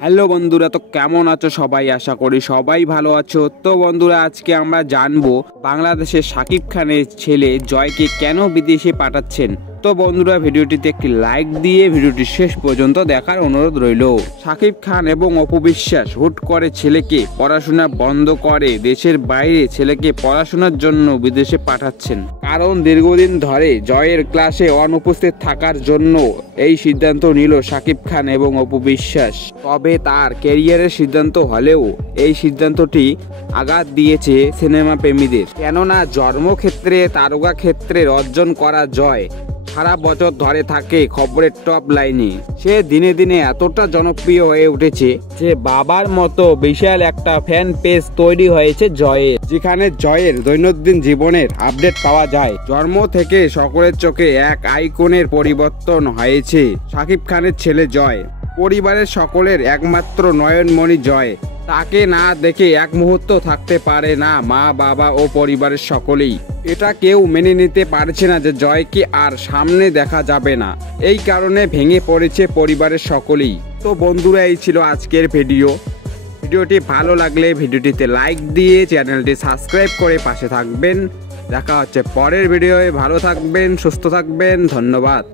Hello বন্ধুরা, তো কেমন আছো সবাই? আশা করি সবাই ভালো আছো। তো বন্ধুরা, আজকে আমরা জানবো বাংলাদেশের শাকিব খানের ছেলে জয়কে কেন বিদেশে পাঠাচ্ছেন। তো বন্ধুরা, ভিডিওটিতে একটি লাইক দিয়ে ভিডিওটি শেষ পর্যন্ত দেখার অনুরোধ রইল। শাকিব খান এবং অপু বিশ্বাস হুট করে ছেলেকে পড়াশোনা বন্ধ করে দেশের বাইরে ছেলেকে পড়াশোনার জন্য বিদেশে পাঠাচ্ছেন। কারণ দীর্ঘদিন ধরে জয়ের ক্লাসে অনুপস্থিত থাকার জন্য এই সিদ্ধান্ত নিল শাকিব খান এবং অপু বিশ্বাস। তবে তার ক্যারিয়ারের সিদ্ধান্ত হলেও এই সিদ্ধান্তটি আঘাত দিয়েছে সিনেমা প্রেমীদের। কেননা জন্মক্ষেত্রে তারকা ক্ষেত্রে অর্জন করা জয় সারা বছর ধরে থাকে খবরের টপ লাইনে। সে দিনে দিনে এতটা জনপ্রিয় হয়ে উঠেছে যে বাবার মতো বিশাল একটা ফ্যান পেজ তৈরি হয়েছে জয়ের, যেখানে জয়ের দৈনন্দিন জীবনের আপডেট পাওয়া যায়। জন্ম থেকে সকলের চোখে এক আইকনের পরিবর্তন হয়েছে শাকিব খানের ছেলে জয়। পরিবারের সকলের একমাত্র নয়নমণি জয়। তাকে না দেখে এক মুহূর্ত থাকতে পারে না মা, বাবা ও পরিবারের সকলেই। এটা কেউ মেনে নিতে পারছে না যে জয়কে আর সামনে দেখা যাবে না। এই কারণে ভেঙে পড়েছে পরিবারের সকলেই। তো বন্ধুরা, এই ছিল আজকের ভিডিওটি ভালো লাগলে ভিডিওটিতে লাইক দিয়ে চ্যানেলটি সাবস্ক্রাইব করে পাশে থাকবেন। দেখা হচ্ছে পরের ভিডিওয়ে। ভালো থাকবেন, সুস্থ থাকবেন, ধন্যবাদ।